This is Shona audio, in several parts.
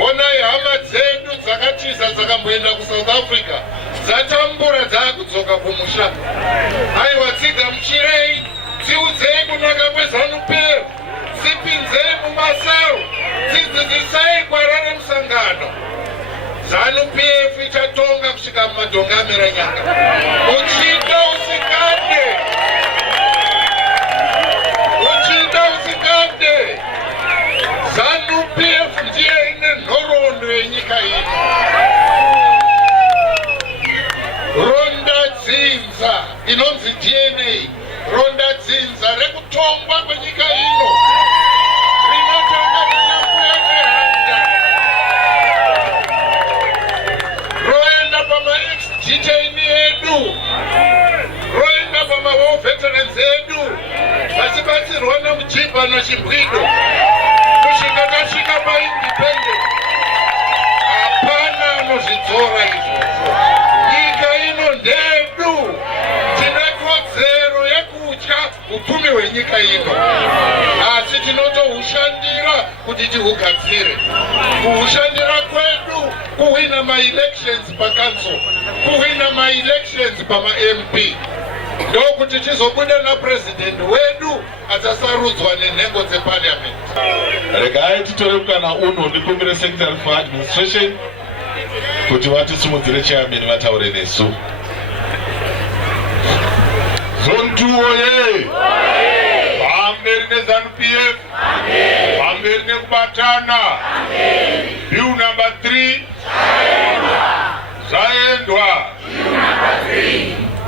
Onai hama dzedu dzakatiza dzakamboenda kuSouth Africa dzatambura dzakudzoka kumusha. Aiwa, dzigamuchirei, dziudzei kunaka kweZANU-PF, dzipinzei mumasaru, dzidzidzisai gwara remusangano. ZANU-PF ichatonga kusvika mumadhonga ameranyanga. Uchida usikande, uchida usikande. ZANU-PF ndiye ine nhoroondo yenyika ino. Ronda dzinza inonzi DNA, ronda dzinza rekutongwa kwenyika ino rinotanga nanambuya nehanda, roenda pama-ex-detaini edu, roenda pama-war veterans edu, vachibatsirwa naMujibha naChimbwido kusvika tasvika paindependent. Hapana anozvidzora izvozvo. Nyika ino ndedu, tina kodzero yekudya upfumi hwenyika ino, asi tinotohushandira kuti tihugadzire. Kuhushandira kwedu kuhwina ma-elections paCouncil, kuhwina ma-elections pama-MP, ndokuti tizobuda naPresident wedu achasarudzwa nenhengo dzeParliament. Regai titore mukana uno ndikumbire Secretary for Administration kuti vatisimudzire chairman vataure nesu. Zone 2 oye! Vamberi neZANU-PF, vamberi nekubatana. View number 3 zvaendwa.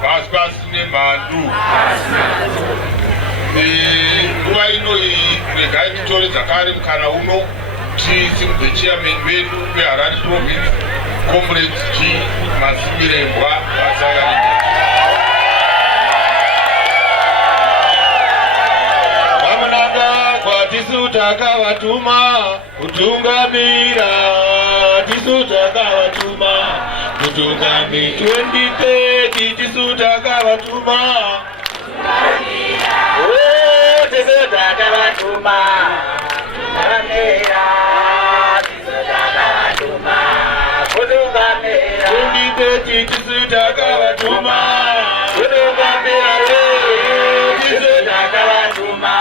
Basi basi nemhandu. Nguva ino iyi regai titore dzakare mukana uno tisimudze chairman wedu weHarare Province, Comrade G. Masimirembwa Vasaranya. Vamunanga kwatisu takavatuma kutungamira, tisu takavatuma kutungamira 2030, tisu takavatuma tisu takavatuma kutungamira, tisu takavatuma kutungamira 2030, tisu takavatuma kutungamira, tisu takavatuma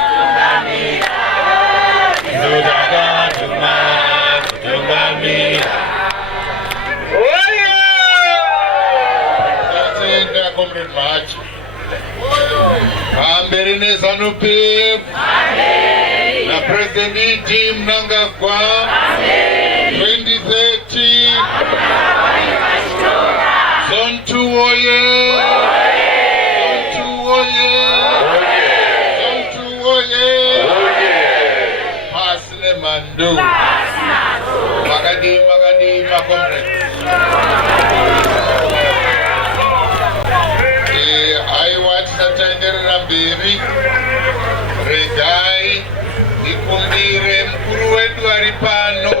kutungamira, tisu takavatuma kutungamira. Comrade Mahachi. Amberi neZANU-PF. Na President E.D. Mnangagwa. 2030. Zone 2 oye. Zone 2 oye. Zone 2 oye. Pasi nemandu. Makadima comrades. Taenderera mberi, regai ndikumbire mukuru wedu ari pano,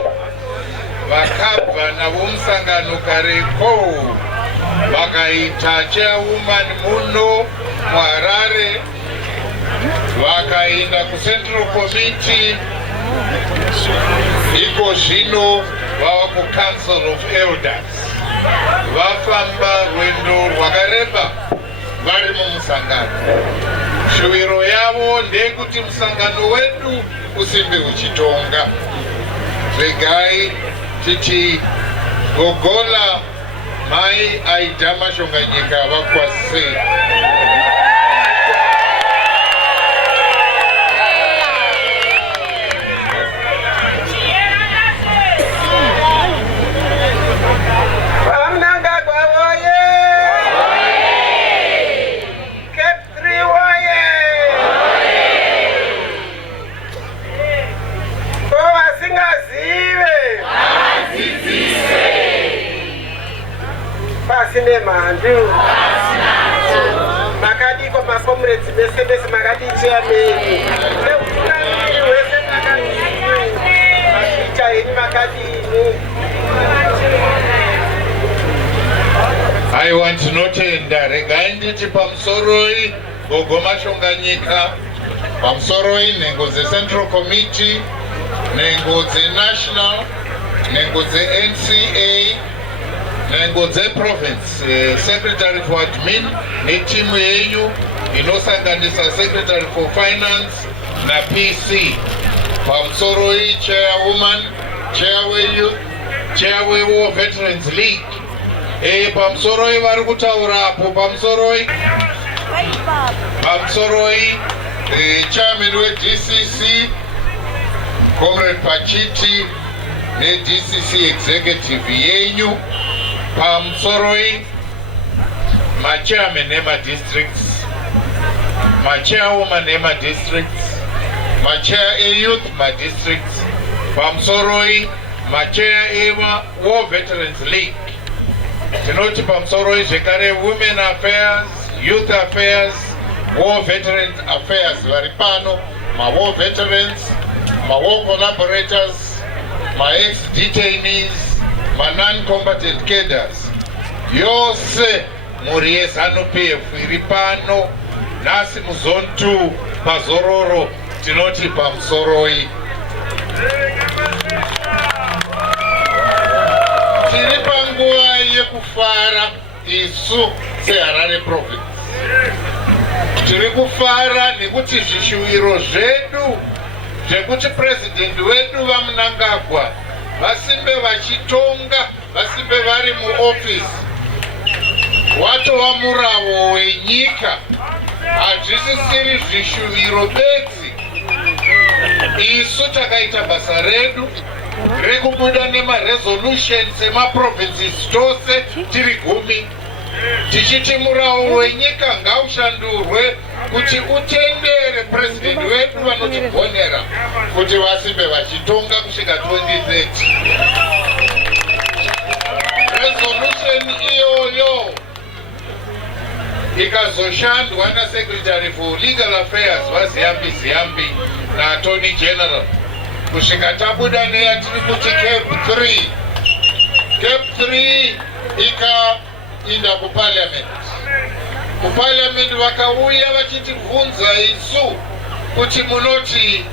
vakabva navo musangano kareko, vakaita chairwoman muno muHarare, vakaenda kuCentral Committee, iko zvino vava kuCouncil of Elders. Vafamba rwendo rwakareba vari mumusangano. Shuviro yavo ndeyekuti musangano wedu usimbe uchitonga. Regai titi gogola mai Aida Mashonganyika vakwase. Pasine mandu. Makadi kwa comrades bese makadi chairman. Wese makadi. Makicha ini makadi ini. I want to notenda regai nditi pamusoroi Gogo Mashonganyika, pamusoroi nhengo zeCentral Committee, nhengo dzenational, nhengo dzeNCA, nhengo dzeprovince, secretary for admin netimu yenyu inosanganisa secretary for finance na PC. Pamusoro hii chairwoman, chair weWar Veterans League. Pamusoro hii vari kutaura apo, pamusoro hii chairman weDCC Comrade Pachiti neDCC executive yenyu. Pamusoro hii machairman nema-districts, machairwoman nema-districts, machair youth ma-districts. Pamusoro hii machair eWar Veterans League. Tinoti pamusoro hii zvekare women affairs, youth affairs, war veterans affairs vari pano, ma-war veterans, ma-war collaborators, ma-ex-detainees, ma-non-combatant cadres. Yose muri yeZANU-PF iri pano nhasi muzone 2 paZororo. Tinoti pamusoro hii tiri panguva yekufara. Isu seHarare province tiri kufara nekuti zvishuwiro zvedu zvekuti president wedu vaMnangagwa vasimbe vachitonga, vasimbe vari muofisi, watova muravo wenyika. Hazvisisiri zvishuwiro bedzi. Isu takaita basa redu rekubuda nema-resolutions emaprovinces tose tiri 10 tichiti muravo wenyika ngaushandurwe kuti utendere president wedu vanotigonera kuti vasimbe vachitonga kusvika 2030. Resolution iyoyo ikazoshandwa naSecretary for Legal Affairs vaZiyambi naAttorney General kusvika tabuda neyatiri kuti Cape 3. Cape 3 ikainda kuParliament. KuParliament vakauya vachitibvunza isu kuti munoti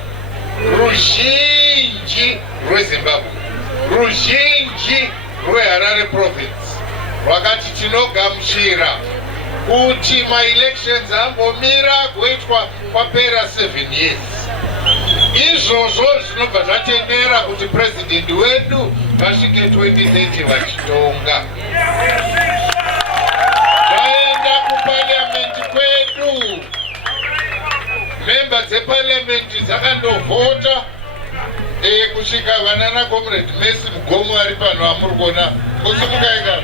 ruzhinji rweZimbabwe, ruzhinji rweHarare province rwakati tinogamuchira kuti ma-elections ambomira kuitwa kwapera 7 years. Izvozvo zvinobva zvatendera kuti president wedu vasvike 2030 vachitonga. Vaenda kuParliament kwedu, member dzeParliament dzakandovhota kusvika vanana Comrade Messi Mugomo ari pano amuri kuona kusumukaika.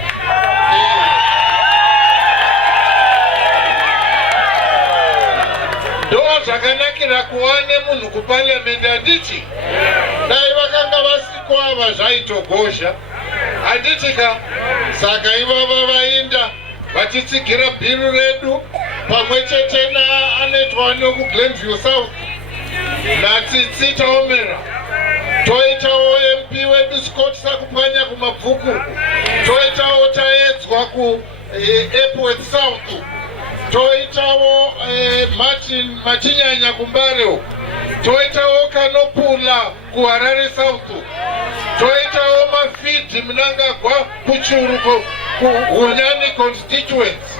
Ndo zvakanakira kuva nemunhu kuParliament handiti? Dai vakanga vasikwa ava zvaitogozha, handitika? Saka ivava vainda vachitsigira bhiru redu pamwe chete naanoitwa nekuGlenview South naTsitsi Taomera. Toitawo MP wedu Scott Sakupanya kumabvuku, toitawo taedzwa kuEpworth South, toitawo Martin Machinyanya kuMbareo, toitawo Kanopula kuHarare South, toitawo Mafidi Mnangagwa kuChuru kuHunyani constituency,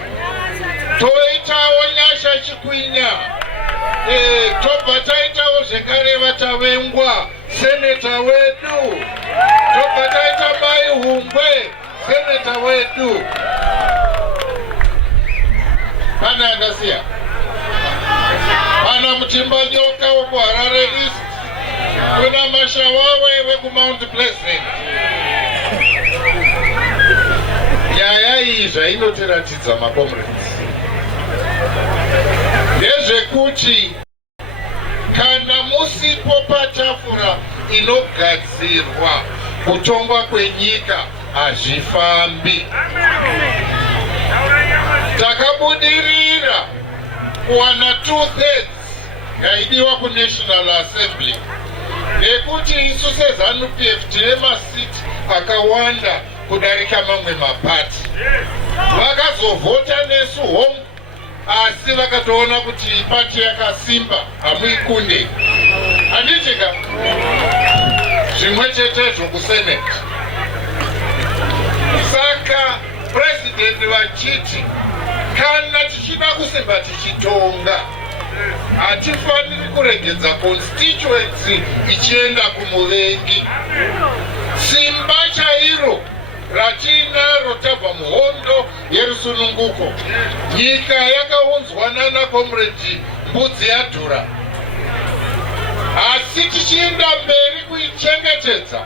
toitawo Nyasha Chikwinya, tobva taitawo zvekare vatavengwa seneta wedu, tobva taita Mai Hungwe seneta wedu. Pana andasiya, pana Mutimba Nyoka wekuHarare East, kuna Mashawawe wekuMount Pleasant. Nyaya iyi zvainotiratidza maComrades ndezvekuti kana musipo patafura inogadzirwa kutongwa kwenyika hazvifambi. Takabudirira kuwana 2/3 yaidiwa kuNational Assembly nekuti isu seZANU-PF tine masiti akawanda kudarika mamwe mapati. Vakazovhota nesu home, asi vakatoona kuti pati yakasimba hamuikunde. Handitika? zvimwe chetezvo kusenate. Saka president vachiti kana tichida kusimba tichitonga hatifaniri kuregedza constituency ichienda kumuvengi. Simba chairo ratinaro tabva muhondo yerusununguko, nyika yakaunzwana nakomrade Mbudzi yaDhura. Asi tichienda mberi kuichengetedza,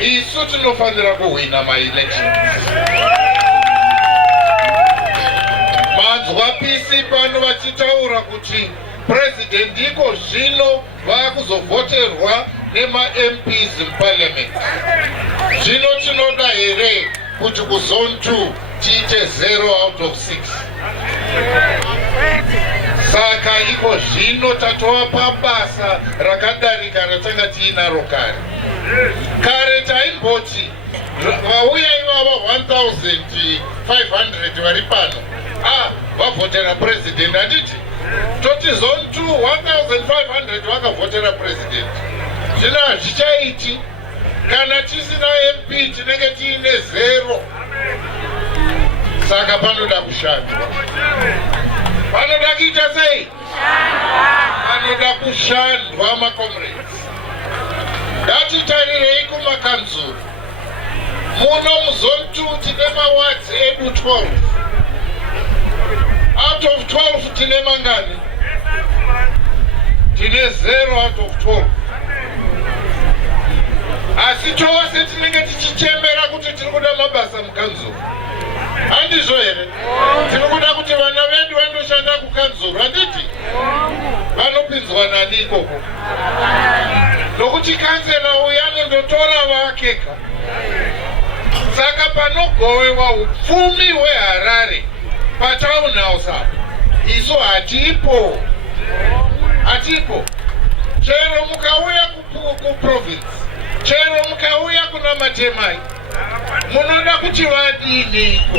isu tinofanira kuhwina ma-elections. Manzwa pisi pano vachitaura kuti president iko zvino vaakuzovhoterwa nema-MPs muparliament. Zvino tinoda here kuti kuzone 2 tiite 0 out of 6. Saka iko zvino tatova pabasa rakadarika ratanga tiinaro kare. Kare taimboti vauya ivava 1500 vari pano vavhotera president, handiti? Toti zone 2 1500 vakavhotera president. Zvino hazvichaiti kana tisina MP tinenge tiine 0. Saka panoda kushandwa. Panoda kuita sei? Panoda kushandwa, makomrades. Ngatitarirei kumakanzuru. Muno muzone 2 tine mawards edu 12. Out of 12 tine mangani? Tine 0 out of 12. Asi tose tinenge tichichembera kuti tiri kuda mabasa mukanzuru. Handizvo here? Tiri kuda kuti vana vedu vandoshanda kukanzuru, handiti? Vanopinzwa nani ikoko? Nokuti kansela uyu anondotora vakeka. Saka panogowewa upfumi hweHarare patown house apo, isu hatipo. Hatipo. Chero mukauya kuprovince, chero mukauya kuna Matemai, munoda kuti vadiniko?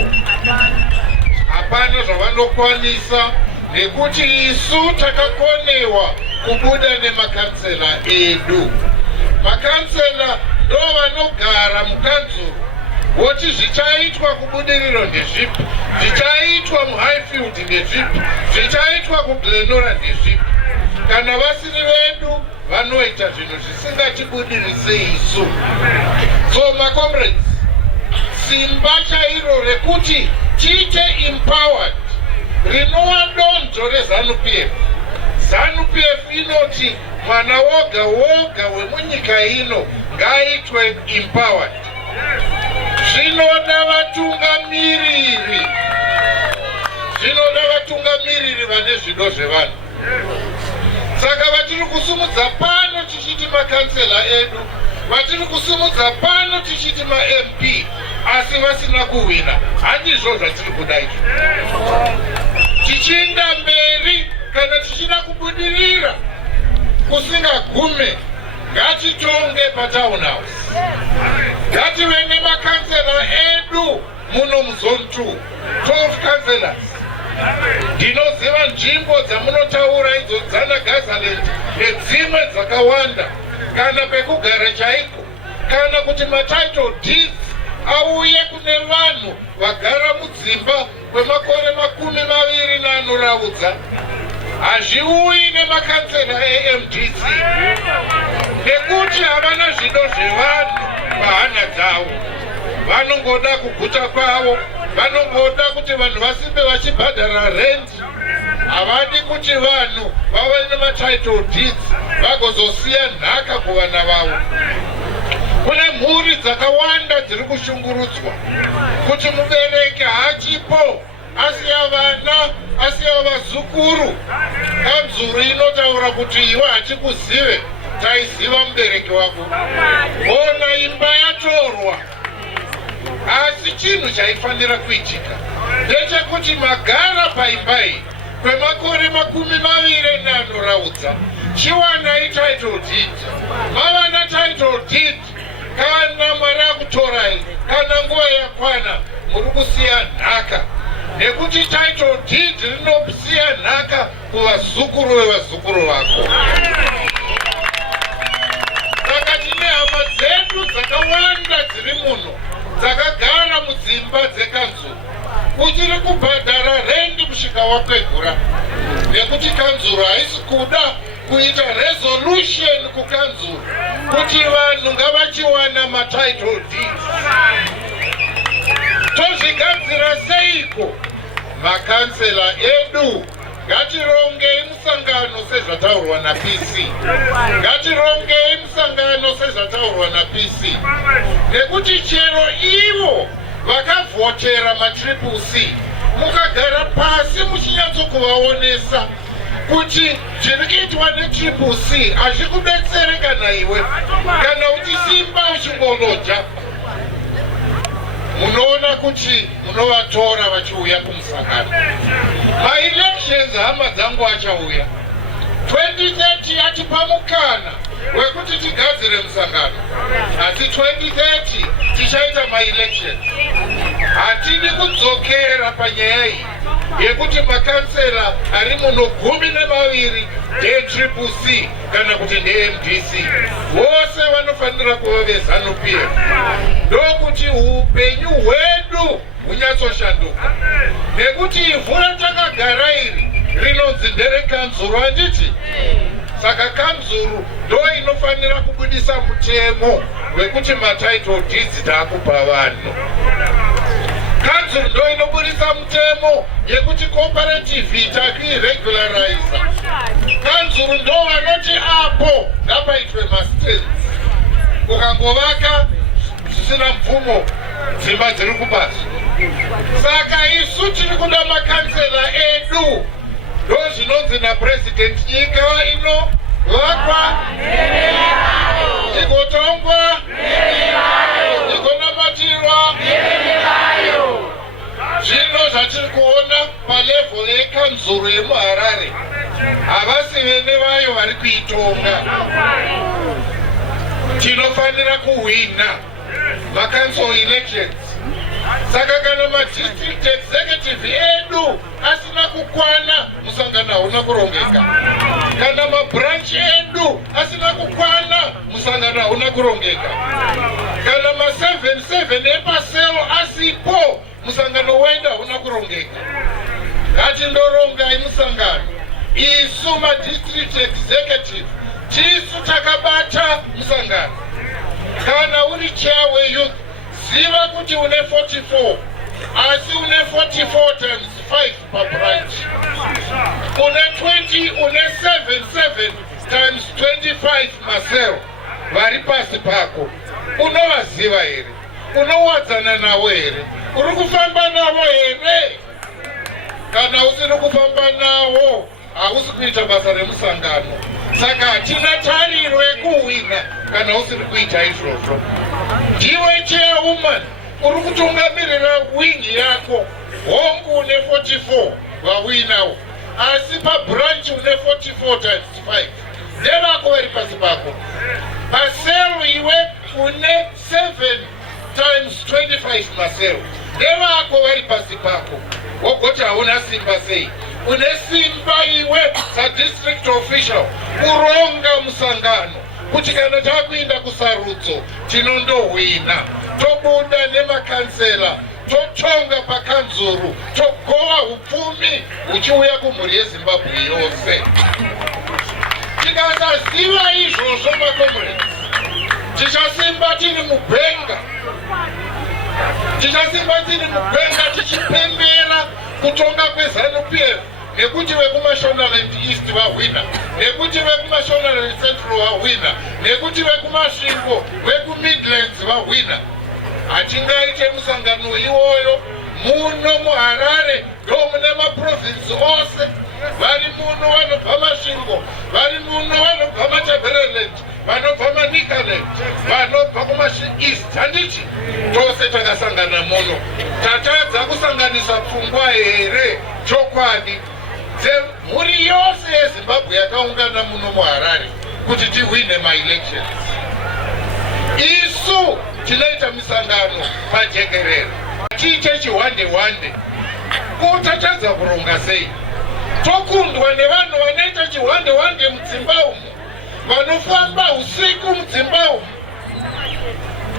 Hapana zvavanokwanisa, nekuti isu takakonewa kubuda nemakansela edu. Makansela ndo vanogara mukanzuru woti zvichaitwa kubudiriro ndezvipi, zvichaitwa muHighfield ndezvipi, zvichaitwa kuGlenora ndezvipi. Kana vasiri vedu vanoita zvinhu zvisingatibudirise isu. So makomrades, simba chairo rekuti tiite empowered rinova donzvo reZANU-PF. ZANU-PF inoti mwana woga woga wemunyika ino ngaitwe empowered. Zvinoda vatungamiriri. Zvinoda vatungamiriri vane zvido zvevanhu. Saka vatiri kusumudza pano tichiti makansela edu, vatiri kusumudza pano tichiti ma-MP, asi vasina kuhwina. Handizvo zvatiri kuda izvo. Tichienda mberi kana tichida kubudirira kusingagume, ngatitonge patown house. Ngative nemakansela edu muno muzone 2, 12 councillors. Ndinoziva nzvimbo dzamunotaura idzo dzanaGazaland nedzimwe dzakawanda, kana pekugara chaiko, kana kuti matitle deeds auye kune vanhu vagara mudzimba kwemakore 20 naanoraudza. Hazviuyi nemakansela eMDC nekuti havana zvido zvevanhu pahana dzavo. Vanongoda kuguta kwavo, vanongoda kuti vanhu vasimbe vachibhadhara rent. Havadi kuti vanhu vave nematitle deeds vagozosiya nhaka kuvana vavo. Kune mhuri dzakawanda dziri kushungurudzwa kuti mubereki hachipo, asiya vana, asiya vazukuru. Kanzuru inotaura kuti iwe hatikuzive, taiziva mubereki wako. Ona imba yatorwa. Asi chinhu chaifanira kuitika ndechekuti magara paimba iyi kwemakore 20 naanoraudza, chiwanai title deed. Mavana title deed kana mwari akutorai, kana nguva yakwana muri kusiya nhaka, nekuti title deed rinosiya nhaka kuvazukuru vevazukuru vako. Saka tine hama wasanga wakwegura nekuti kanzuro haisi kuda kuita resolution kukanzuro kuti vanhu ngavachiwana matitle deeds. Tozvigadzira seiko? Makansela edu ngatirongei musangano sezvataurwa naPC. Ngatirongei musangano sezvataurwa naPC. Nekuti chero ivo vakavhotera matriple C mukagara pasi muchinyatsokuvaonesa kuti zviri kuitwa netriple C hazvikudetsere kana iwe kana uchisimba uchingoloja. Munoona kuti munovatora vachiuya kumusangano. Maelections hama dzangu achauya 2030 atipa mukana wekuti tigadzire musangano, asi 2030 tichaita maelections. Hatidi kudzokera panyaya iyi yekuti makansela ari muno 12 ndetriple C kana kuti ndeMDC vose vanofanira kuva veZANU-PF ndokuti upenyu hwedu hunyatsoshanduka. Nekuti ivhu ratakagara iri rinonzi nderekanzuru, handiti? Saka kanzuru ndo inofanira kubudisa mutemo wekuti matitle deeds taakupa vanhu. Kanzuru ndo inobudisa mutemo yekuti cooperative itakuiregulariza. Kanzuru ndo vanoti apo ngapaitwe mastrains. Ukangovaka zvisina mvumo dzimba dziri kubasa. Saka isu tiri kuda makansela edu ndo zvinonzi napresident nyika ino vakwa igotongwa igonamatirwa. Zvino zvatiri kuona palevel yekanzuru yemuHarare havasi vene vayo vari kuitonga. Tinofanira kuhwina macouncil elections. Saka kana madistrict executive edu asina kukwana musangano hauna kurongeka. Kana mabranch edu asina kukwana musangano hauna kurongeka. Kana ma77 epaselo asipo musangano wenda hauna kurongeka. Ngatindorongai musangano. Isu madistrict executive tisu takabata musangano. Kana uri chair weyouth ziva kuti une 44 asi une 44 times 5 per branch. Une 20 une 77 times 25 masero vari pasi pako. Unovaziva here? Unowadzana navo here? Uri kufamba navo here? Kana usiri kufamba navo hausi kuita basa remusangano. Saka hatina tariro yekuhwina kana usiri kuita izvozvo. Ndiwe chairwoman uri kutungamirira wing yako, hongu une 44 vahwinawo, asi pabranch une 44 times 5 ndevako vari pasi pako. Pasero iwe une 7 times 25 masero ndevako vari pasi pako. Wogoti hauna simba sei? Une simba iwe sadistrict official kuronga musangano kuti kana takuinda kusarudzo tinondohwina, tobuda nemakansela, totonga pakanzuru, togova upfumi uchiuya kumhuri yeZimbabwe yose. Tikasaziva izvozvo makomrades, tichasimba tiri mugwenga. Tichasimba tiri mugwenga tichipembera kutonga kweZANU-PF nekuti vekumashonaland east vahwina, nekuti vekumashonaland central vahwina, nekuti vekumasvingo vekumidlands vahwina. Hatingaite musangano iwoyo muno muHarare ndo mune maprovinsi ose. Vari muno vanobva masvingo, vari muno vanobva maTabereland, vanobva maNikaland, vanobva kumaEast. Handiti tose takasangana muno. Tatadza kusanganisa pfungwa here? Chokwadi mhuri yose yeZimbabwe yakaungana muno muHarare kuti tihwine maelections. Isu tinoita misangano pajekerere, tiite chihwande-hwande. Kutatadza kuronga sei? Tokundwa nevanhu vanoita chihwande-hwande mudzimba umu, vanofamba usiku mudzimba umu.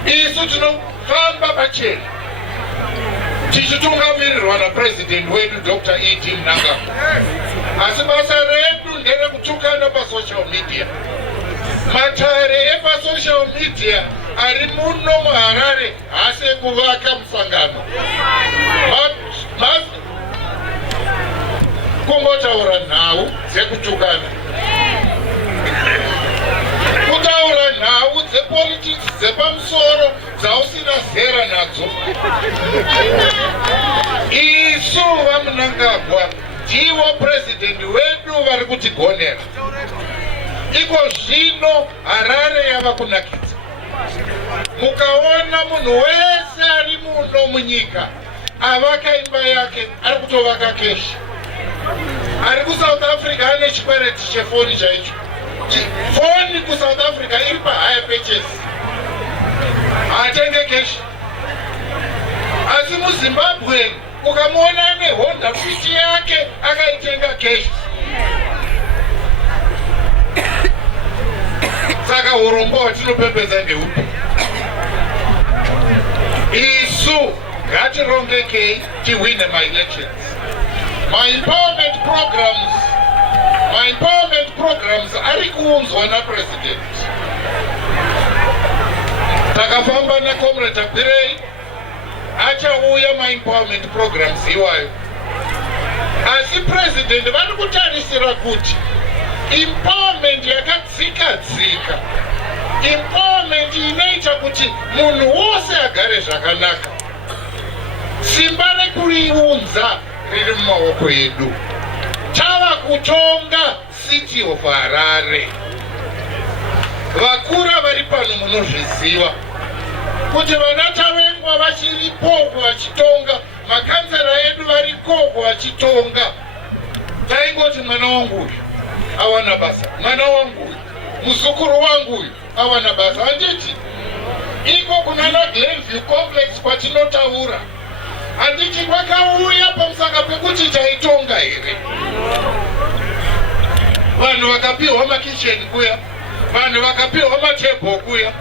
Isu tinofamba pachena. tichitungamirirwa napresident wedu Dr. E.T. Mnangagwa. Asi basa redu nderekutukana pasocial media. Matare epasocial media ari muno muHarare haasi ekuvaka musangano. Kungotaura nhau dzekutukana, kutaura nhau dzepolitics dzepamusoro dzausina zera nadzo. Isu vaMnangagwa ndivo president wedu vari kutigonera. Iko zvino Harare yava kunakidza. Mukaona munhu wese ari muno munyika avaka imba yake ari kutovaka keshi. Ari kuSouth Africa ane chikwereti chefoni chaicho. Foni kuSouth Africa iri pahigher purchase. Haatenge keshi. Asi muZimbabwe ukamuona ane Honda Fit yake akaitenga keshi. Saka urombo hwatinopembedza ndeupi? Isu ngatirongekei tiwine ma-elections. My empowerment programs ari kuunzwa napresident. Takafamba naComrade Apirei achauya ma-empowerment programs iwayo. Asi president vari kutarisira kuti empowerment yakadzika, empowerment inoita kuti munhu wose agare zvakanaka. Simba rekuriunza riri mumaoko edu. Tava kutonga city of Harare. Vakura vari pano munozviziva kuti vanatavengwa vachiripoko vachitonga, makansera edu varikoko vachitonga. Taingoti mwana wangu uyu awana basa, mwana wangu uyu, muzukuru wangu uyu awana basa. Handiti iko kunana Glenview complex kwatinotaura, handiti kwakauya pamusaka pekuti taitonga here. Vanhu vakapiwa makitchen kuya, vanhu vakapiwa matebho kuya.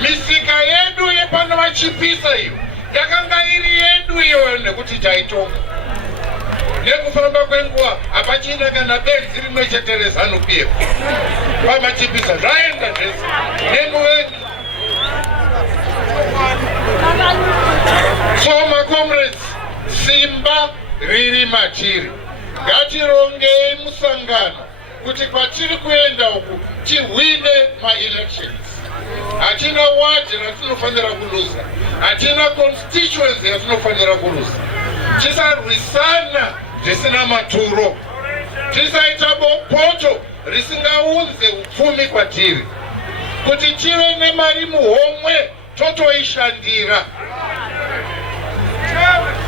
Misika yedu yepano vachipisa iyo yakanga iri yedu iyo nekuti taitonga. Nekufamba kwenguva hapachina kana benzi rimwe chete reZANU-PF pamachipisa zvaenda zvese nemuwedu. So macomrades, simba riri matiri. Ngatirongei musangano kuti kwatiri kuenda uku tiwine ma-elections. Hatina ward ratinofanira kuluza, hatina constituency ratinofanira kuluza. Tisarwisana zvisina maturo, tisaita poto risingaunze upfumi kwatiri. Kuti tive nemari muhomwe totoishandira.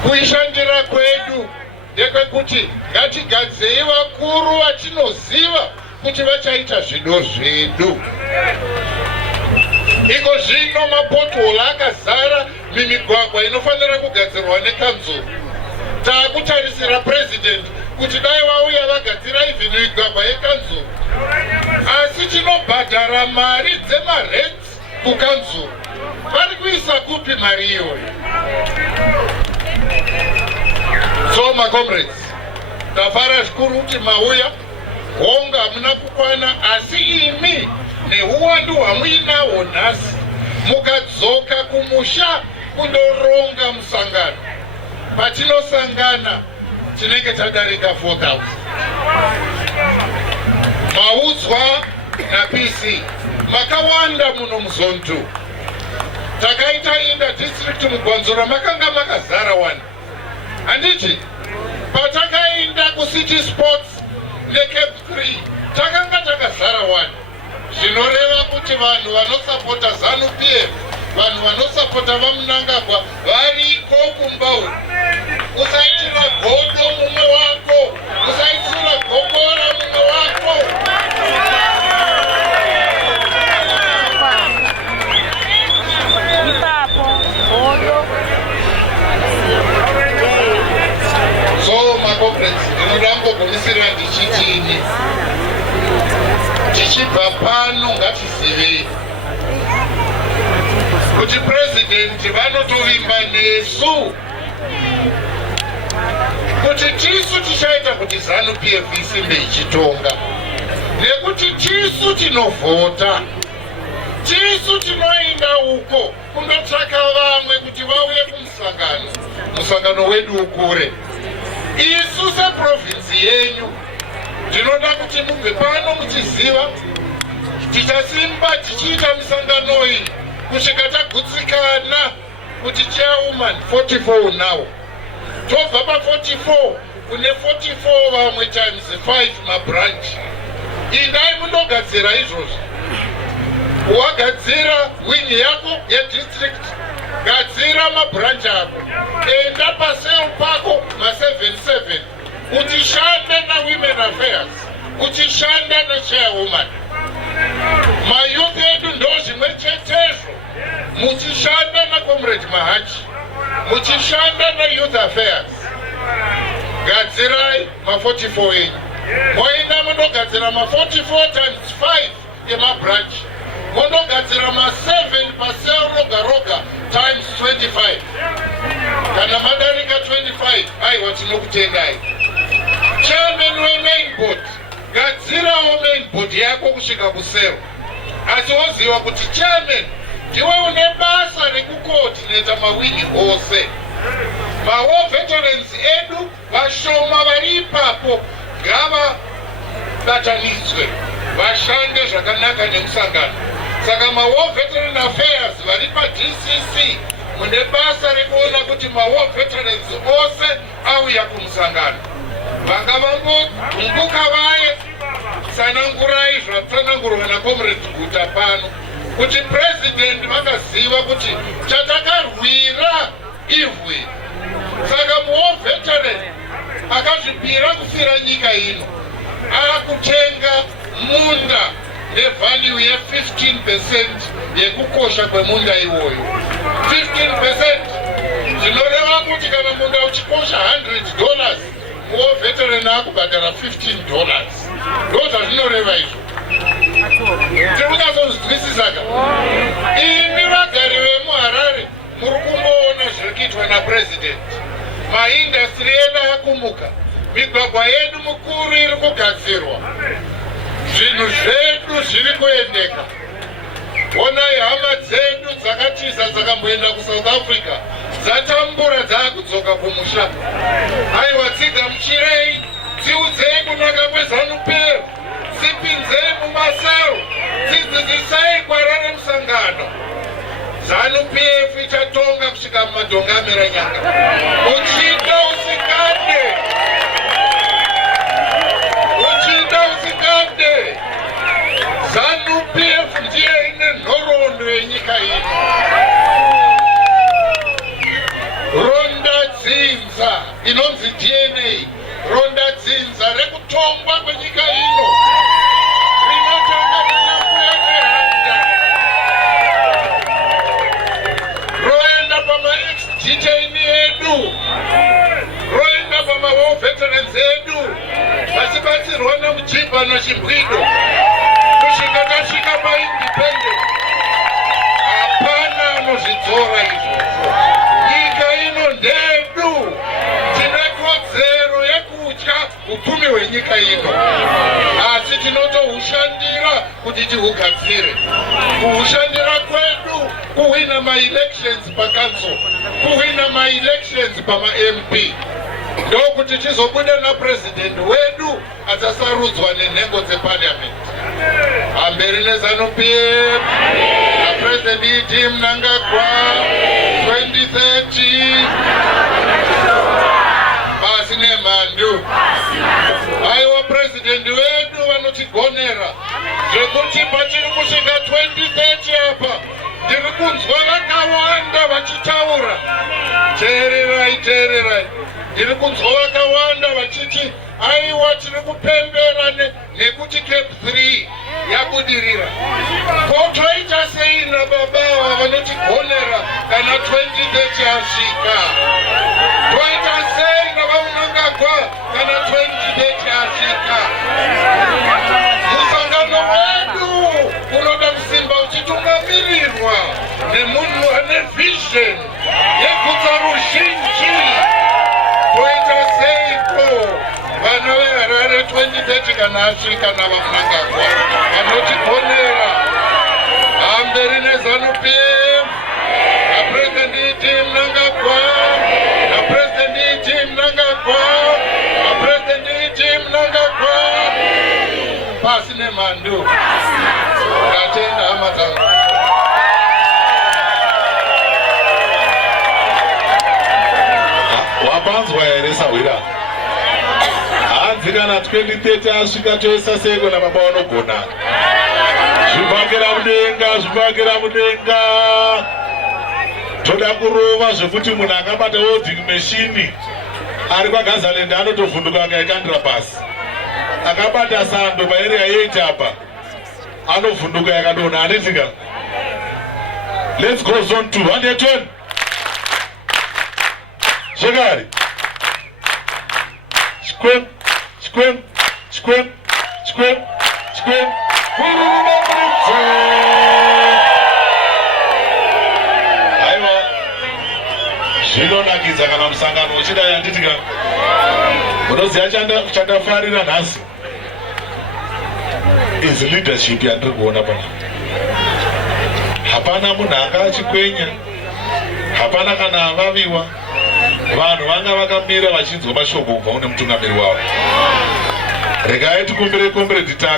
Kuishandira kwedu ndekwekuti ngatigadzei vakuru vatinoziva kuti vachaita zvido zvedu. Iko zvino mapothole akazara mimigwagwa inofanira kugadzirwa nekanzuru. Taakutarisira president kuti dai vauya vagadzira even migwagwa yekanzuru. Asi tinobhadhara mari dzemarents kukanzuru. Vari kuisa kupi mari iyoyo? So macomrades, tafara zvikuru kuti mauya, honga hamuna kukwana, asi imi neuwandu hwamuinahwo nhasi mukadzoka kumusha kundoronga musangano. Patinosangana tinenge tadarika 4,000. Maudzwa naPC makawanda muno muzone 2. Takaita Inda district muGwanzura makanga makazara 1. Handiti patakaenda kuCity Sports neCape 3 takanga takazara 1. Zvinoreva kuti vanhu vanosapota ZANU-PF, vanhu vanosapota vaMnangagwa variko kumba uku. Usaitira godo mumwe wako, usaitira gokora mumwe wako. So macomrades, ndinodangogumisira ndichitini. Tichibva pano ngatizivei kuti president vanotovimba nesu kuti tisu tichaita kuti ZANU-PF isimbe ichitonga, nekuti tisu tinovhota, tisu tinoenda uko kundotsvaka vamwe kuti vauye kumusangano wedu ukure. Isu seprovinsi yenyu ndinoda kuti mubve pano muchiziva tichasimba tichiita misangano iyi kusvika tagutsikana kuti chairwoman 44 nawo tobva pa44 kune 44 vamwe times 5 mabranch. Indai mundogadzira izvozvo. Wagadzira wing yako yedistrict, gadzira mabranch ako, enda paseu pako ma77 uchishanda na women affairs, uchishanda na chairwoman. Mayouth edu ndo zvimwe chetezvo, muchishanda na comrade Mahachi, muchishanda na youth affairs. Gadzirai ma44 enyu. Moenda mundogadzira ma44 times 5 yemabranch, mundogadzira ma7 paseu roga roga times 25. Kana madarika 25 aiwa tinokutendai. Chairman wemain board, gadzirawo main board yako kusvika kusero. Asi woziva kuti chairman ndiwe une basa rekukoordinata mawini ose. War veterans edu vashoma vari ipapo ngavabatanidzwe vashande zvakanaka nemusangano. Saka War veteran affairs vari paDCC mune basa rekuona kuti War veterans ose auya kumusangano. Vanga vambombuka vaye tsanangurai zvatsanangurwa naComrade Guta pano kuti president vakaziva kuti chatakarwira ibwe. Saka War veteran akazvipira kufira nyika ino akutenga munda nevalue ye15% yekukosha kwemunda iwoyo. 15% zvinoreva kuti kana munda uchikosha $100, War veteran akubhadhara $15. Ndo zvazvinoreva izvo. Tirikuzozwisisaka. Imi vagari vemuHarare muri kumboona zviri kuitwa napresident. Maindastri edu yakumuka, migwagwa yedu mikuru iri kugadzirwa, zvinhu zvedu zviri kuendeka. Onai hama dzedu dzakatiza dzakamboenda kuSouth Africa dzatambura dzakudzoka kumusha. Aiwa tsigamuchirei, dziudzei kunaka kweZANU-PF, dzipinzei mumasero, dzidzidzisai gwara remusangano. ZANU-PF ichatonga kusvika mumadhonga ameranyanga. Uchida usikande, uchida usikande. ZANU-PF ndiye ine nhoroondo yenyika ino. Ronda dzinza inonzi DNA, ronda dzinza rekutongwa kwenyika ino rinotanga nanambuya nehanda. Roenda pama-ex-detain edu, roenda pama-war veterans edu, vachibatsirwa naMujibha naChimbwido kusvika tasvika paindependent. Hapana anozvidzora izvozvo. Nyika ino ndedu, tine kodzero yekudya upfumi hwenyika ino, asi tinotohushandira kuti tihugadzire. Kuhushandira kwedu kuhwina ma-elections paCouncil, kuhwina ma-elections pama-MP, ndokuti tizobuda napresident wedu adzasarudzwa nenhengo dzeparliament. Hamberi neZANU-PF, napresident iti Mnangagwa 2030 basi nemhandu. Aiwa president wedu vanotigonera zvekuti pachiri kusvika 2030 apa ndiri kunzwa vakawanda vachitaura. Teererai, teererai. Ndiri kunzwa vakawanda vachiti aiwa tiri kupembera nekuti Cape 3 yabudirira. Kotoita sei nababa vanotigonera kana 2030 asvika? Toita sei navaMnangagwa kana 2030 asvika? Musangano wedu unoda kusimba uchitungamirirwa nemunhu ane vision yeguta ruzhinji. makwenyiteti kana asvika navamunangagwa vanotigonera hamberi nezanu-pf napurezidendi Mnangagwa, napurezidendi Mnangagwa, napurezidendi Mnangagwa, pasi nemhando. Ndatenda hama dzangu. Wapanzwa here Sawira? Hanzi kana 2030 asvika toisa seko nababa vanogona. Zvibhakira mudenga. Toda kurova zvekuti munhu akabata welding machine ari kwaGazaland anotovhunduka akaikandira pasi. Akabata sando paarea 8 apa anovhunduka yakadonha. Handitika. Let's go zone 2. 110. Shekari. Squim. Aiwa. Zvinonakidza kana musangano uchidai. Handitika. Munoziva chandafarira nhasi is leadership yandiri kuona pana. Hapana munhu anga achikwenya, hapana kana avaviwa. Vanhu vanga vakamira vachinzwa mashoko kubva kune mutungamiri wavo. Regai tikumbire Comrade Taka.